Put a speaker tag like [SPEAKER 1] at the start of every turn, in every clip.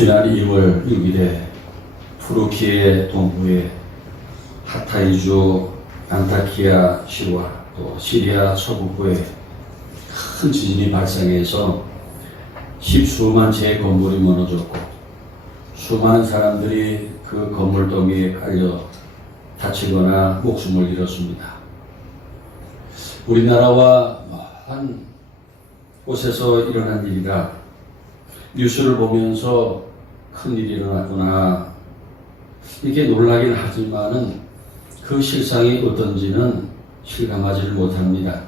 [SPEAKER 1] 지난 2월 6일에 투르키의 동부에 하타이주 안타키아 시와 또 시리아 서북부에 큰 지진이 발생해서 십수만 채의 건물이 무너졌고 수많은 사람들이 그 건물 더미에 깔려 다치거나 목숨을 잃었습니다. 우리나라와 한 곳에서 일어난 일이라 뉴스를 보면서 큰 일이 일어났구나 이렇게 놀라긴 하지만은 그 실상이 어떤지는 실감하지를 못합니다.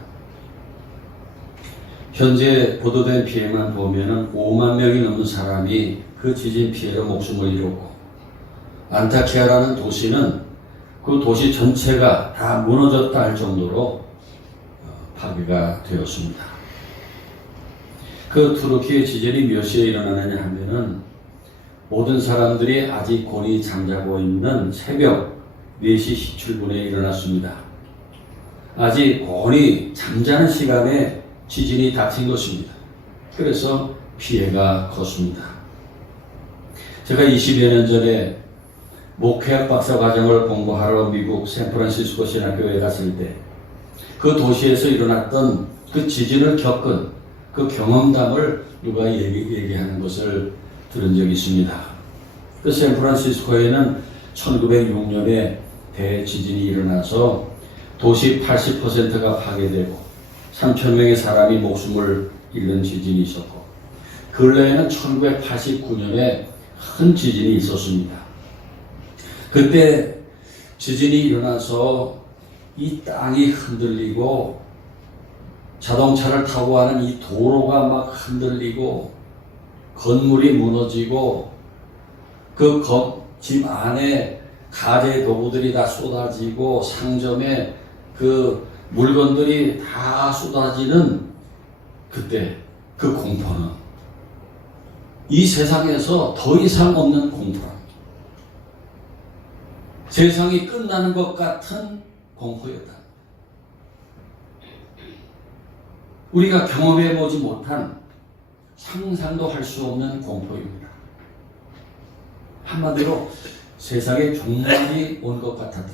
[SPEAKER 1] 현재 보도된 피해만 보면은 5만 명이 넘는 사람이 그 지진 피해로 목숨을 잃었고 안타키아라는 도시는 그 도시 전체가 다 무너졌다 할 정도로 어, 파괴가 되었습니다. 그 투르키의 지진이 몇 시에 일어나느냐 하면은 모든 사람들이 아직 곤히 잠자고 있는 새벽 4시 17분에 일어났습니다. 아직 곤히 잠자는 시간에 지진이 닥친 것입니다. 그래서 피해가 컸습니다. 제가 20여 년 전에 목회학 박사 과정을 공부하러 미국 샌프란시스코 신학교에 갔을 때 그 도시에서 일어났던 그 지진을 겪은 그 경험담을 누가 얘기, 얘기하는 것을 들은 적이 있습니다. 그 샌프란시스코에는 1906년에 대지진이 일어나서 도시 80%가 파괴되고 3천 명의 사람이 목숨을 잃는 지진이 있었고 근래에는 1989년에 큰 지진이 있었습니다. 그때 지진이 일어나서 이 땅이 흔들리고 자동차를 타고 가는 이 도로가 막 흔들리고 건물이 무너지고 그 집 안에 가재 도구들이 다 쏟아지고 상점에 그 물건들이 다 쏟아지는 그때 그 공포는 이 세상에서 더 이상 없는 공포랍니다. 세상이 끝나는 것 같은 공포였다. 우리가 경험해 보지 못한 상상도 할 수 없는 공포입니다. 한마디로 세상에 종말이 온 것 같았다.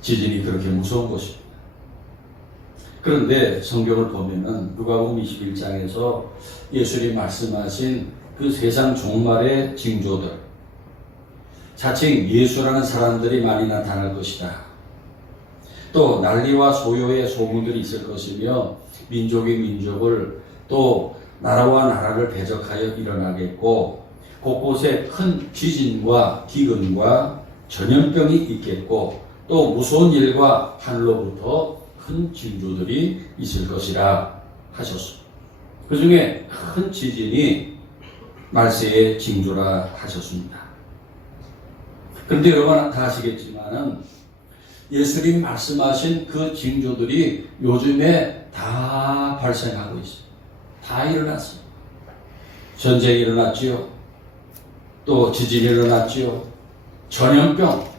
[SPEAKER 1] 지진이 그렇게 무서운 것입니다. 그런데 성경을 보면은 누가복음 21장에서 예수님 말씀하신 그 세상 종말의 징조들 자칭 예수라는 사람들이 많이 나타날 것이다. 또 난리와 소요의 소문들이 있을 것이며 민족이 민족을 또 나라와 나라를 배적하여 일어나겠고 곳곳에 큰 지진과 기근과 전염병이 있겠고 또 무서운 일과 하늘로부터 큰 징조들이 있을 것이라 하셨습니다. 그 중에 큰 지진이 말세의 징조라 하셨습니다. 그런데 여러분 다 아시겠지만은 예수님 말씀하신 그 징조들이 요즘에 다 발생하고 있어요. 다 일어났어요. 전쟁이 일어났지요. 또 지진이 일어났지요. 전염병.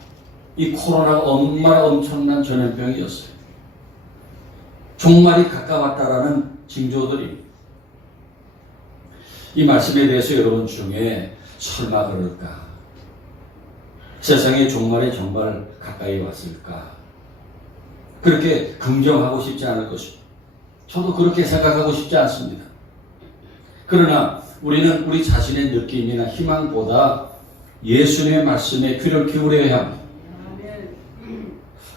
[SPEAKER 1] 이 코로나가 얼마나 엄청난 전염병이었어요. 종말이 가까웠다라는 징조들이 이 말씀에 대해서 여러분 중에 설마 그럴까? 세상의 종말이 정말 가까이 왔을까? 그렇게 긍정하고 싶지 않을 것입니다. 저도 그렇게 생각하고 싶지 않습니다. 그러나 우리는 우리 자신의 느낌이나 희망보다 예수님의 말씀에 귀를 기울여야 합니다.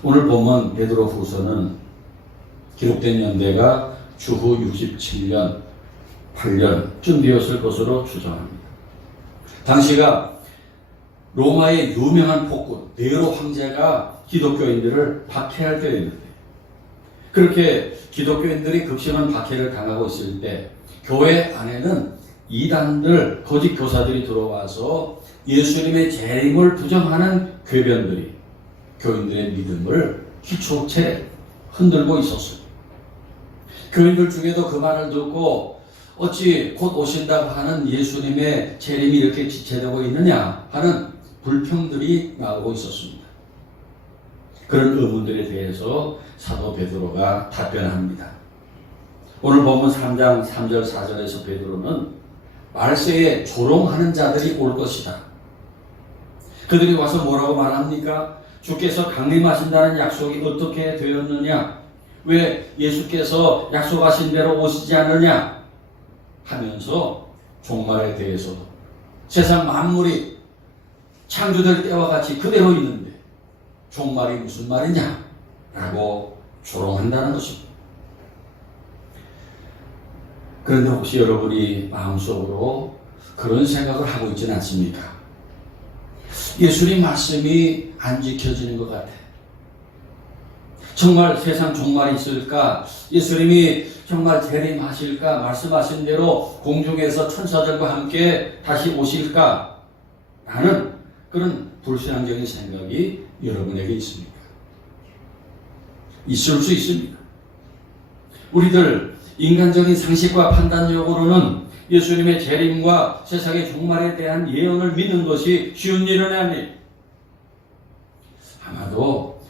[SPEAKER 1] 오늘 보면 베드로 후서는 기록된 연대가 주후 67년, 8년쯤 되었을 것으로 추정합니다. 당시가 로마의 유명한 폭군 네로 황제가 기독교인들을 박해할 때였는데 그렇게 기독교인들이 극심한 박해를 당하고 있을 때 교회 안에는 이단들 거짓 교사들이 들어와서 예수님의 재림을 부정하는 궤변들이 교인들의 믿음을 기초채 흔들고 있었어요. 교인들 중에도 그 말을 듣고 어찌 곧 오신다고 하는 예수님의 재림이 이렇게 지체되고 있느냐 하는 불평들이 나오고 있었습니다. 그런 의문들에 대해서 사도 베드로가 답변합니다. 오늘 보면 3장 3절 4절에서 베드로는 말세에 조롱하는 자들이 올 것이다. 그들이 와서 뭐라고 말합니까? 주께서 강림하신다는 약속이 어떻게 되었느냐? 왜 예수께서 약속하신 대로 오시지 않느냐? 하면서 종말에 대해서도 세상 만물이 창조될 때와 같이 그대로 있는데 종말이 무슨 말이냐? 라고 조롱한다는 것입니다. 그런데 혹시 여러분이 마음속으로 그런 생각을 하고 있지는 않습니까? 예수님 말씀이 안 지켜지는 것 같아. 정말 세상 종말이 있을까? 예수님이 정말 재림하실까? 말씀하신 대로 공중에서 천사들과 함께 다시 오실까? 라는 그런 불신앙적인 생각이 여러분에게 있습니까? 있을 수 있습니다. 우리들 인간적인 상식과 판단력으로는 예수님의 재림과 세상의 종말에 대한 예언을 믿는 것이 쉬운 일은 아니에요. 아마도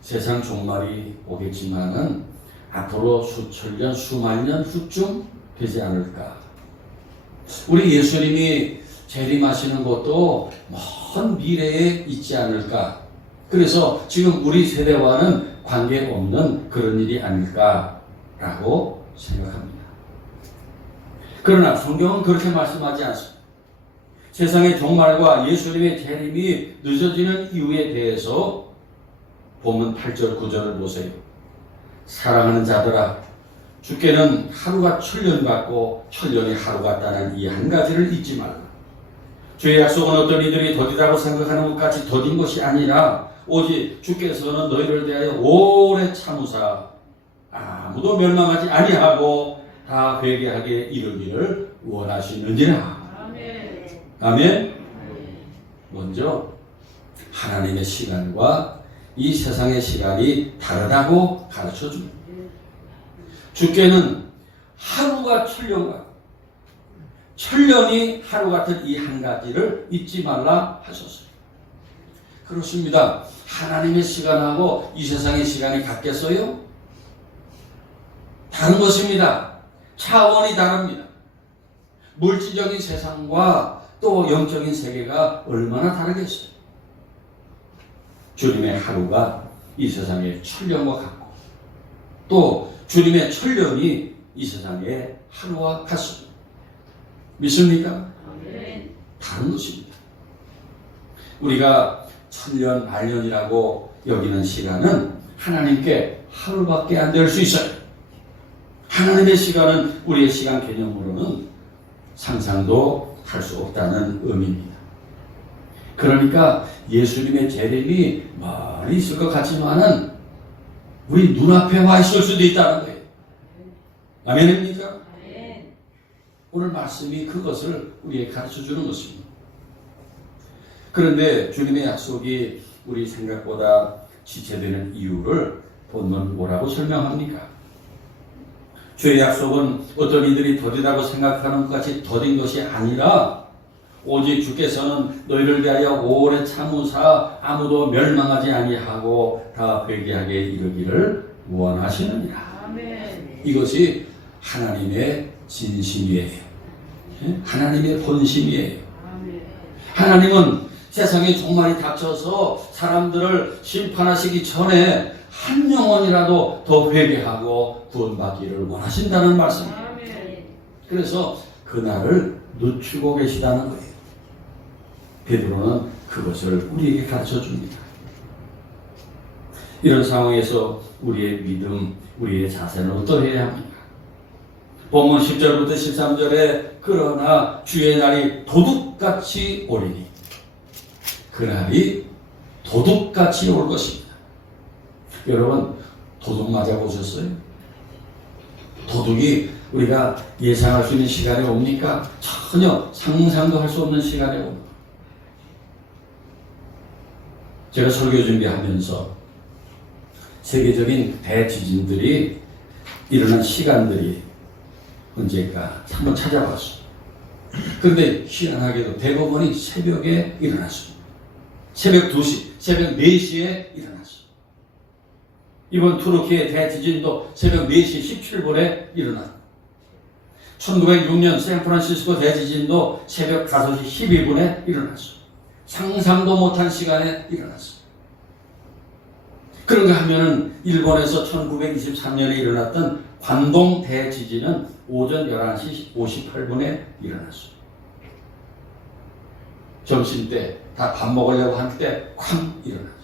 [SPEAKER 1] 세상 종말이 오겠지만은 앞으로 수천 년, 수만 년 후쯤 되지 않을까. 우리 예수님이 재림하시는 것도 먼 미래에 있지 않을까. 그래서 지금 우리 세대와는 관계없는 그런 일이 아닐까라고 생각합니다. 그러나 성경은 그렇게 말씀하지 않습니다. 세상의 종말과 예수님의 재림이 늦어지는 이유에 대해서 보면 8절 9절을 보세요. 사랑하는 자들아 주께는 하루가 천년 같고 천년이 하루 같다는 이 한 가지를 잊지 말라. 주의 약속은 어떤 이들이 더디다고 생각하는 것 같이 더딘 것이 아니라 오직 주께서는 너희를 대하여 오래 참으사 아무도 멸망하지 아니하고 다 회개하게 이르기를 원하시느니라.
[SPEAKER 2] 아멘.
[SPEAKER 1] 아멘. 먼저 하나님의 시간과 이 세상의 시간이 다르다고 가르쳐 줍니다. 주께는 하루가 같고 천년이 하루 같은 이 한 가지를 잊지 말라 하셨어요. 그렇습니다. 하나님의 시간하고 이 세상의 시간이 같겠어요? 다른 것입니다. 차원이 다릅니다. 물질적인 세상과 또 영적인 세계가 얼마나 다르겠어요. 주님의 하루가 이 세상의 천년과 같고 또 주님의 천년이 이 세상의 하루와 같습니다. 믿습니까? 다른 것입니다. 우리가 천년, 만년이라고 여기는 시간은 하나님께 하루밖에 안 될 수 있어요. 하나님의 시간은 우리의 시간 개념으로는 상상도 할 수 없다는 의미입니다. 그러니까 예수님의 재림이 멀리 있을 것 같지만은 우리 눈앞에 와 있을 수도 있다는 거예요. 아멘입니까? 오늘 말씀이 그것을 우리에게 가르쳐 주는 것입니다. 그런데 주님의 약속이 우리 생각보다 지체되는 이유를 본문 뭐라고 설명합니까? 주의 약속은 어떤 이들이 더디다고 생각하는 것 같이 더딘 것이 아니라 오직 주께서는 너희를 대하여 오래 참으사 아무도 멸망하지 아니하고 다 회개하게 이르기를 원하시느니라. 이것이 하나님의 진심이에요. 예? 하나님의 본심이에요. 하나님은 세상에 종말이 닥쳐서 사람들을 심판하시기 전에 한 영혼이라도 더 회개하고 구원받기를 원하신다는 말씀이에요.
[SPEAKER 2] 아멘.
[SPEAKER 1] 그래서 그날을 늦추고 계시다는 거예요. 베드로는 그것을 우리에게 가르쳐 줍니다. 이런 상황에서 우리의 믿음, 우리의 자세는 어떠해야 합니까? 본문 10절부터 13절에 그러나 주의 날이 도둑같이 오리니 그 날이 도둑같이 올 것입니다. 여러분 도둑 맞아보셨어요? 도둑이 우리가 예상할 수 있는 시간에 옵니까? 전혀 상상도 할 수 없는 시간에 옵니다. 제가 설교 준비하면서 세계적인 대지진들이 일어난 시간들이 언제일까 한번 찾아봤어요. 그런데 희한하게도 대부분이 새벽에 일어났습니다. 새벽 2시, 새벽 4시에 일어났어요. 이번 투르키의 대지진도 새벽 4시 17분에 일어났습니다. 1906년 샌프란시스코 대지진도 새벽 5시 12분에 일어났어. 상상도 못한 시간에 일어났어. 그런가 하면은 일본에서 1923년에 일어났던 관동 대지진은 오전 11시 58분에 일어났어. 점심 때 다 밥 먹으려고 할 때 쾅 일어났어.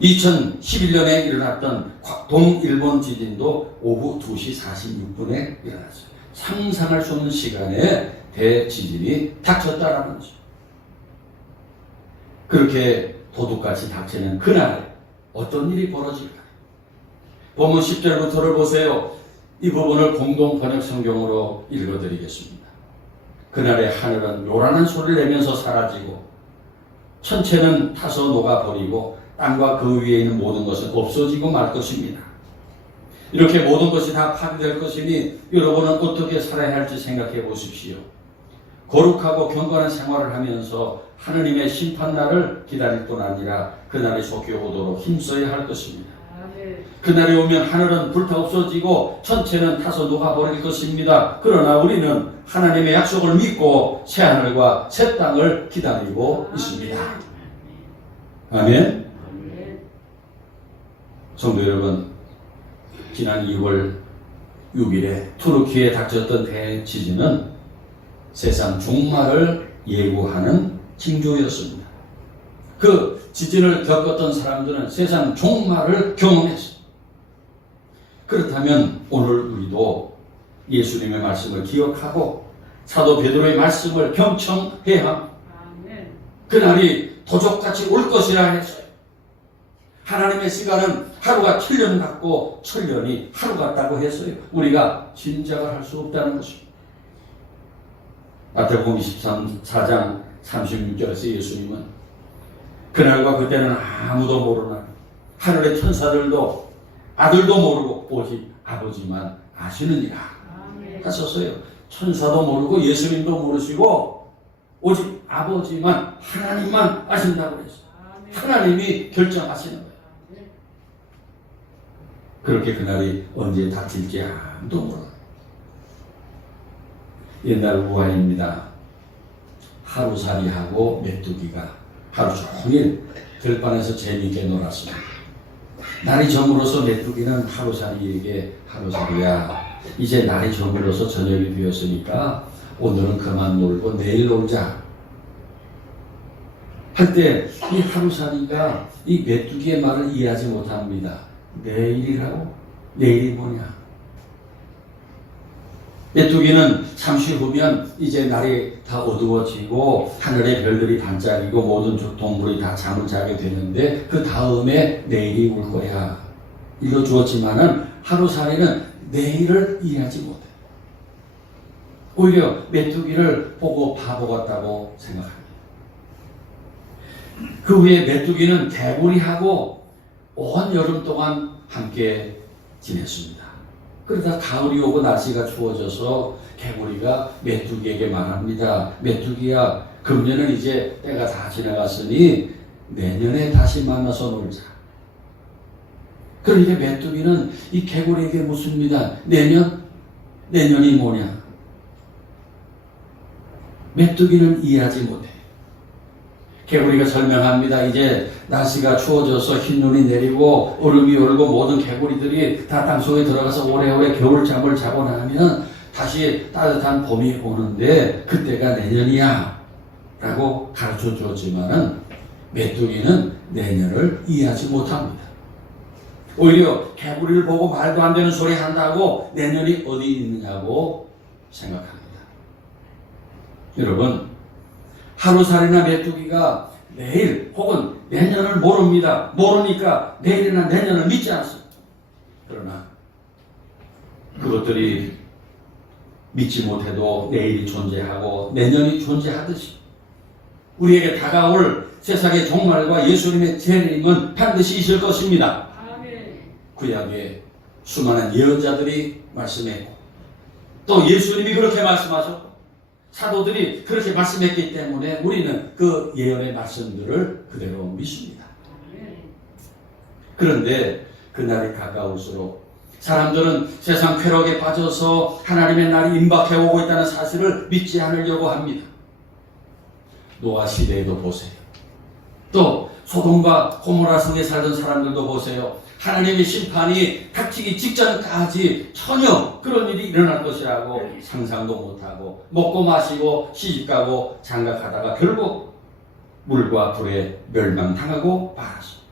[SPEAKER 1] 2011년에 일어났던 동일본 지진도 오후 2시 46분에 일어났어요. 상상할 수 없는 시간에 대지진이 닥쳤다라는 거죠. 그렇게 도둑같이 닥치는 그날에 어떤 일이 벌어질까? 본문 10절부터를 보세요. 이 부분을 공동 번역 성경으로 읽어드리겠습니다. 그날의 하늘은 요란한 소리를 내면서 사라지고 천체는 타서 녹아버리고 땅과 그 위에 있는 모든 것은 없어지고 말 것입니다. 이렇게 모든 것이 다 파괴될 것이니 여러분은 어떻게 살아야 할지 생각해 보십시오. 거룩하고 경건한 생활을 하면서 하느님의 심판날을 기다릴 뿐 아니라 그날이 속히 오도록 힘써야 할 것입니다. 그날이 오면 하늘은 불타 없어지고 천체는 타서 녹아버릴 것입니다. 그러나 우리는 하나님의 약속을 믿고 새 하늘과 새 땅을 기다리고 있습니다. 아멘. 성도 여러분, 지난 2월 6일에 투르키에 닥쳤던 대지진은 세상 종말을 예고하는 징조였습니다. 그 지진을 겪었던 사람들은 세상 종말을 경험했습니다. 그렇다면 오늘 우리도 예수님의 말씀을 기억하고 사도 베드로의 말씀을 경청해야 합니다. 그날이 도적같이 올 것이라 했어요. 하나님의 시간은 하루가 천년 같고 천년이 하루 같다고 했어요. 우리가 짐작을 할 수 없다는 것입니다. 마태복음 24장 36절에서 예수님은 그날과 그때는 아무도 모르나 하늘의 천사들도 아들도 모르고 오직 아버지만 아시느니라 하셨어요. 천사도 모르고 예수님도 모르시고 오직 아버지만 하나님만 아신다고 그랬어요. 하나님이 결정하시는 거예요. 그렇게 그날이 언제 닥칠지 아무도 몰라요. 옛날 우화입니다. 하루살이하고 메뚜기가 하루 종일 들판에서 재미있게 놀았습니다. 날이 저물어서 메뚜기는 하루살이에게 하루살이야. 이제 날이 저물어서 저녁이 되었으니까 오늘은 그만 놀고 내일 놀자. 할때이 하루살이가 이 메뚜기의 말을 이해하지 못합니다. 내일이라고? 내일이 뭐냐? 메뚜기는 잠시 후면 이제 날이 다 어두워지고 하늘의 별들이 반짝이고 모든 동물이 다 잠을 자게 되는데 그 다음에 내일이 올 거야. 일러주었지만은 하루살이는 내일을 이해하지 못해. 오히려 메뚜기를 보고 바보 같다고 생각합니다. 그 후에 메뚜기는 개구리하고 온 여름 동안 함께 지냈습니다. 그러다 가을이 오고 날씨가 추워져서 개구리가 메뚜기에게 말합니다. 메뚜기야, 금년은 이제 때가 다 지나갔으니 내년에 다시 만나서 놀자. 그러니까 메뚜기는 이 개구리에게 묻습니다. 내년? 내년이 뭐냐? 메뚜기는 이해하지 못해. 개구리가 설명합니다. 이제 날씨가 추워져서 흰눈이 내리고 얼음이 얼고 모든 개구리들이 다 땅속에 들어가서 오래오래 겨울잠을 자고 나면 다시 따뜻한 봄이 오는데 그때가 내년이야 라고 가르쳐 주었지만은 메뚜기는 내년을 이해하지 못합니다. 오히려 개구리를 보고 말도 안 되는 소리 한다고 내년이 어디 있느냐고 생각합니다. 여러분, 하루살이나 메뚜기가 내일 혹은 내년을 모릅니다. 모르니까 내일이나 내년을 믿지 않습니다. 그러나 그것들이 믿지 못해도 내일이 존재하고 내년이 존재하듯이 우리에게 다가올 세상의 종말과 예수님의 재림은 반드시 있을 것입니다. 구약에 수많은 예언자들이 말씀했고 또 예수님이 그렇게 말씀하셨고 사도들이 그렇게 말씀했기 때문에 우리는 그 예언의 말씀들을 그대로 믿습니다. 그런데 그날이 가까울수록 사람들은 세상 쾌락에 빠져서 하나님의 날이 임박해 오고 있다는 사실을 믿지 않으려고 합니다. 노아 시대에도 보세요. 또 소돔과 고모라 성에 살던 사람들도 보세요. 하나님의 심판이 닥치기 직전까지 전혀 그런 일이 일어날 것이라고 상상도 못하고 먹고 마시고 시집가고 장가가다가 결국 물과 불에 멸망당하고 말았습니다.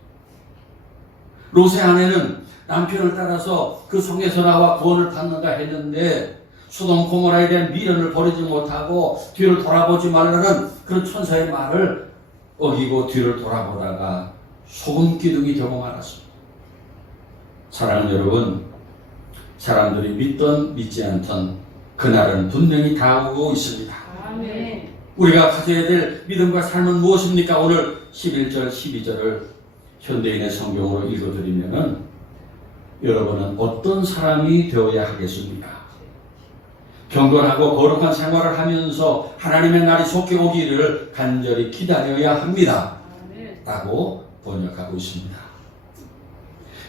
[SPEAKER 1] 롯의 아내는 남편을 따라서 그 성에서 나와 구원을 받는다 했는데 소돔 고모라에 대한 미련을 버리지 못하고 뒤를 돌아보지 말라는 그런 천사의 말을 어기고 뒤를 돌아보다가 소금 기둥이 되고 말았습니다. 사랑하는 여러분, 사람들이 믿던 믿지 않던 그날은 분명히 다가오고 있습니다.
[SPEAKER 2] 아멘.
[SPEAKER 1] 우리가 가져야 될 믿음과 삶은 무엇입니까? 오늘 11절, 12절을 현대인의 성경으로 읽어드리면은 여러분은 어떤 사람이 되어야 하겠습니까? 경건하고 거룩한 생활을 하면서 하나님의 날이 속히 오기를 간절히 기다려야 합니다. 라고 번역하고 있습니다.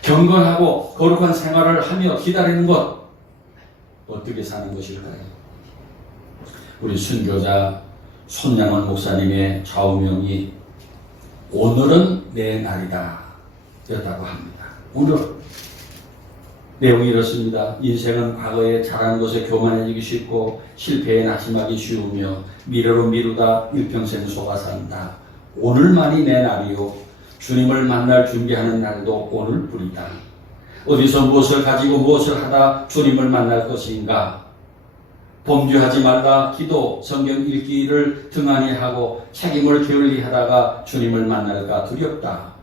[SPEAKER 1] 경건하고 거룩한 생활을 하며 기다리는 것 어떻게 사는 것일까요? 우리 순교자 손양원 목사님의 좌우명이 오늘은 내 날이다 였다고 합니다. 오늘 내용이 이렇습니다. 인생은 과거에 잘한 것에 교만해지기 쉽고 실패에 낙심하기 쉬우며 미래로 미루다 일평생 속아 산다. 오늘만이 내 날이요. 주님을 만날 준비하는 날도 오늘 뿐이다. 어디서 무엇을 가지고 무엇을 하다 주님을 만날 것인가? 범죄하지 말라 기도, 성경 읽기를 등한히 하고 책임을 게을리 하다가 주님을 만날까 두렵다.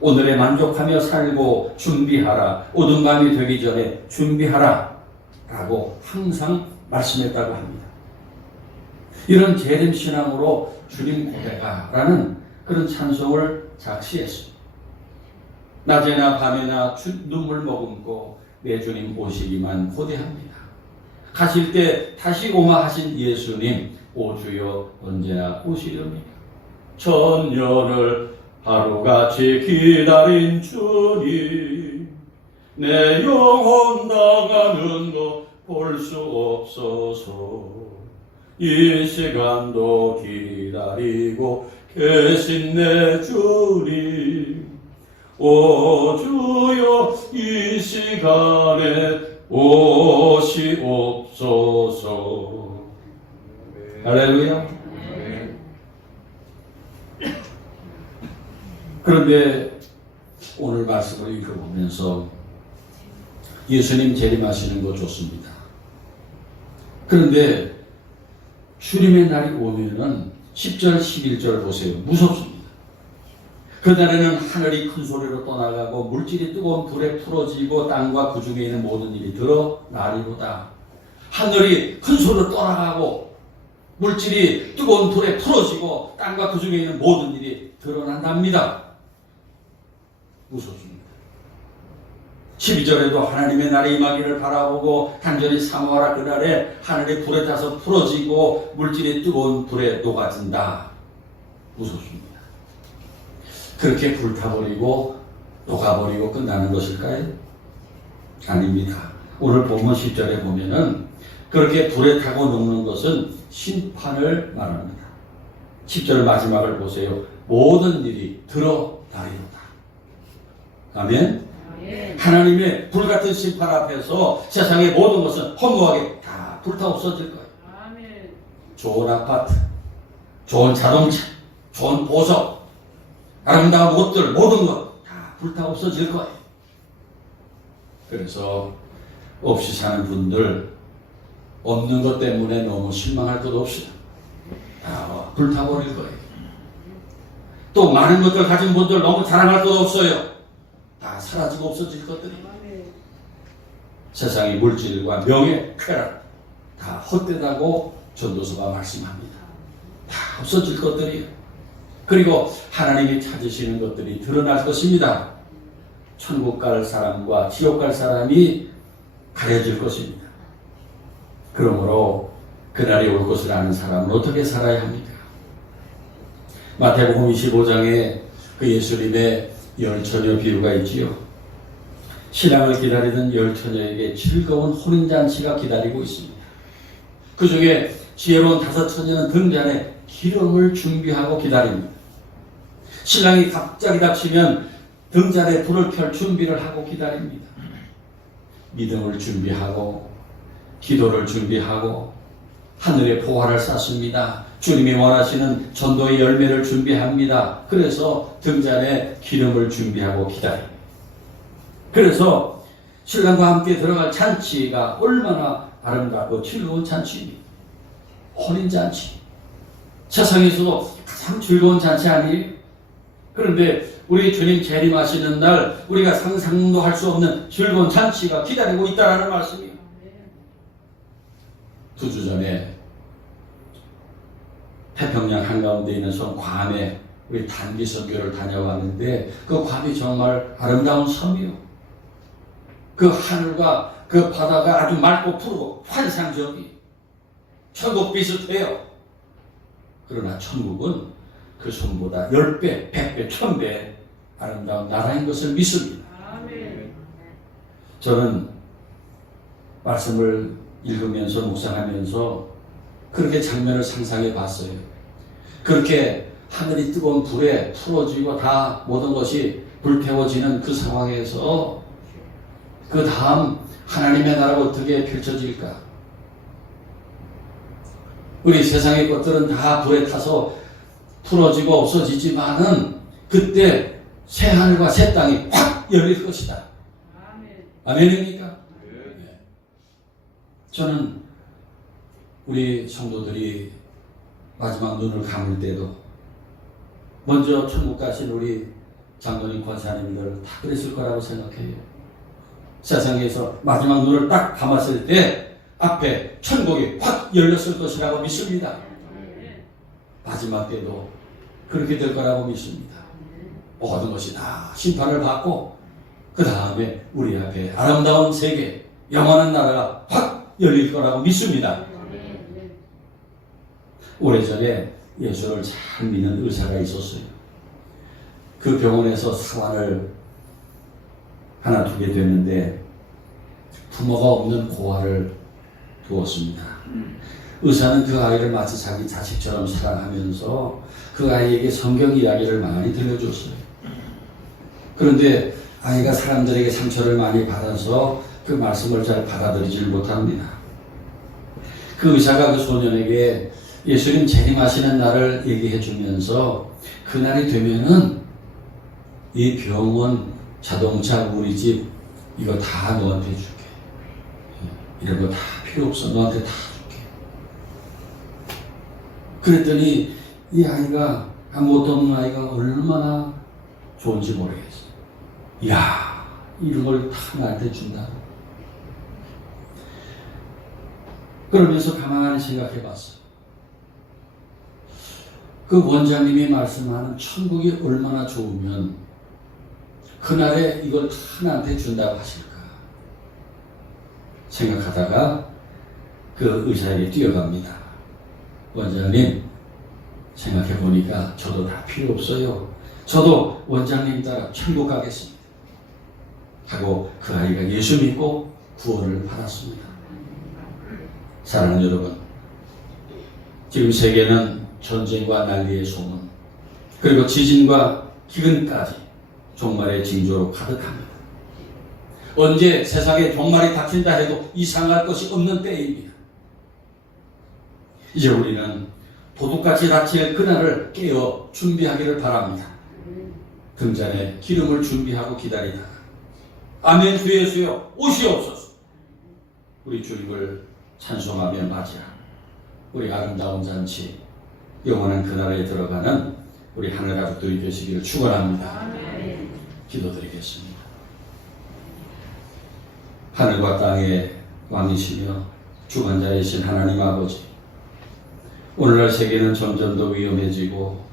[SPEAKER 1] 오늘에 만족하며 살고 준비하라. 밤이 되기 전에 준비하라. 라고 항상 말씀했다고 합니다. 이런 재림 신앙으로 주님 고백하라는 그런 찬송을 작시했습니다. 낮에나 밤에나 주- 눈물 머금고 내 주님 오시기만 고대합니다. 가실 때 다시 오마 하신 예수님 오 주여 언제나 오시렵니까? 천년을 하루같이 기다린 주님 내 영혼 나가는 거 볼 수 없어서 이 시간도 기다리고 계신 내 주님 오 주여 이 시간에 오시옵소서 할렐루야 그런데 오늘 말씀을 읽어보면서 예수님 재림하시는 거 좋습니다. 그런데 주님의 날이 오면은 10절, 11절 보세요. 무섭습니다. 그날에는 하늘이 큰 소리로 떠나가고 물질이 뜨거운 불에 풀어지고 땅과 그 중에 있는 모든 일이 드러나리로다. 하늘이 큰 소리로 떠나가고 물질이 뜨거운 불에 풀어지고 땅과 그 중에 있는 모든 일이 드러난답니다. 무섭습니다. 12절에도 하나님의 날이 임하기를 바라보고 간절히 사모하라 그날에 하늘이 불에 타서 풀어지고 물질이 뜨거운 불에 녹아진다. 무섭습니다. 그렇게 불타버리고 녹아버리고 끝나는 것일까요? 아닙니다. 오늘 본문 10절에 보면은 그렇게 불에 타고 녹는 것은 심판을 말합니다. 10절 마지막을 보세요. 모든 일이 드러나리로다. 아멘. 하나님의 불같은 심판 앞에서 세상의 모든 것은 허무하게 다 불타 없어질 거예요. 좋은 아파트, 좋은 자동차, 좋은 보석, 아름다운 옷들, 모든 것 다 불타 없어질 거예요. 그래서 없이 사는 분들 없는 것 때문에 너무 실망할 것 없이 다 불타버릴 거예요. 또 많은 것들 가진 분들 너무 자랑할 것 없어요. 다 사라지고 없어질 것들이.
[SPEAKER 2] 아멘.
[SPEAKER 1] 세상의 물질과 명예, 쾌락 다 헛되다고 전도서가 말씀합니다. 다 없어질 것들이에요. 그리고 하나님이 찾으시는 것들이 드러날 것입니다. 천국 갈 사람과 지옥 갈 사람이 가려질 것입니다. 그러므로 그날이 올 것을 아는 사람은 어떻게 살아야 합니까? 마태복음 25장에 그 예수님의 열 처녀 비유가 있지요. 신랑을 기다리던 열 처녀에게 즐거운 혼인잔치가 기다리고 있습니다. 그 중에 지혜로운 다섯 처녀는 등잔에 기름을 준비하고 기다립니다. 신랑이 갑자기 닥치면 등잔에 불을 켤 준비를 하고 기다립니다. 믿음을 준비하고 기도를 준비하고 하늘의 보화를 쌓습니다. 주님이 원하시는 전도의 열매를 준비합니다. 그래서 등잔에 기름을 준비하고 기다립니다. 그래서 신랑과 함께 들어갈 잔치가 얼마나 아름답고 즐거운 잔치입니다. 혼인 잔치. 세상에서도 가장 즐거운 잔치 아니에요? 그런데 우리 주님 재림하시는 날 우리가 상상도 할 수 없는 즐거운 잔치가 기다리고 있다라는 말씀이에요. 두 주 전에 태평양 한가운데 있는 섬 괌에 우리 단기 선교를 다녀왔는데 그 괌이 정말 아름다운 섬이요. 그 하늘과 그 바다가 아주 맑고 푸르고 환상적이 천국 비슷해요. 그러나 천국은 그 섬보다 10배, 100배, 1000배 아름다운 나라인 것을 믿습니다. 저는 말씀을 읽으면서 묵상하면서 그렇게 장면을 상상해 봤어요. 그렇게 하늘이 뜨거운 불에 풀어지고 다 모든 것이 불태워지는 그 상황에서 그 다음 하나님의 나라가 어떻게 펼쳐질까? 우리 세상의 것들은 다 불에 타서 풀어지고 없어지지만은 그때 새 하늘과 새 땅이 확 열릴 것이다. 아멘입니까? 예. 저는 우리 성도들이 마지막 눈을 감을 때도 먼저 천국 가신 우리 장로님 권사님들 다 그랬을 거라고 생각해요. 세상에서 마지막 눈을 딱 감았을 때 앞에 천국이 확 열렸을 것이라고 믿습니다. 마지막 때도 그렇게 될 거라고 믿습니다. 모든 것이 다 심판을 받고 그 다음에 우리 앞에 아름다운 세계, 영원한 나라가 확 열릴 거라고 믿습니다. 오래전에 예수를 잘 믿는 의사가 있었어요. 그 병원에서 사관을 하나 두게 됐는데 부모가 없는 고아를 두었습니다. 의사는 그 아이를 마치 자기 자식처럼 사랑하면서 그 아이에게 성경 이야기를 많이 들려줬어요. 그런데 아이가 사람들에게 상처를 많이 받아서 그 말씀을 잘 받아들이질 못합니다. 그 의사가 그 소년에게 예수님 재림하시는 날을 얘기해 주면서 그날이 되면은 이 병원, 자동차, 우리 집 이거 다 너한테 줄게. 이런 거 다 필요 없어. 너한테 다 줄게. 그랬더니 이 아이가 아무것도 없는 아이가 얼마나 좋은지 모르겠어. 이야, 이런 걸 다 나한테 준다. 그러면서 가만히 생각해 봤어. 그 원장님이 말씀하는 천국이 얼마나 좋으면 그날에 이걸 다 나한테 준다고 하실까 생각하다가 그 의사에게 뛰어갑니다. 원장님 생각해 보니까 저도 다 필요 없어요. 저도 원장님 따라 천국 가겠습니다. 하고 그 아이가 예수 믿고 구원을 받았습니다. 사랑하는 여러분, 지금 세계는 전쟁과 난리의 소문, 그리고 지진과 기근까지 종말의 징조로 가득합니다. 언제 세상에 종말이 닥친다 해도 이상할 것이 없는 때입니다. 이제 우리는 도둑같이 닥칠 그날을 깨어 준비하기를 바랍니다. 등잔에 기름을 준비하고 기다리다. 아멘 주 예수여 오시옵소서. 우리 주님을 찬송하며 맞이하 우리 아름다운 잔치 영원한 그날에 들어가는 우리 하늘 가족들이 되시기를 축원합니다. 기도드리겠습니다. 하늘과 땅의 왕이시며 주관자이신 하나님 아버지 오늘날 세계는 점점 더 위험해지고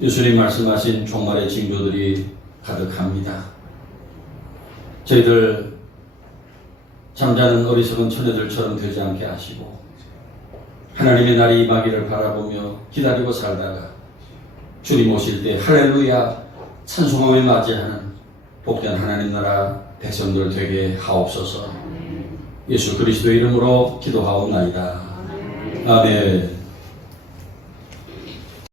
[SPEAKER 1] 예수님 말씀하신 종말의 징조들이 가득합니다. 저희들 잠자는 어리석은 처녀들처럼 되지 않게 하시고 하나님의 날이 임하기를 바라보며 기다리고 살다가 주님 오실 때 할렐루야 찬송함에 맞이하는 복된 하나님 나라 백성들 되게 하옵소서. 예수 그리스도 이름으로 기도하옵나이다. 아멘.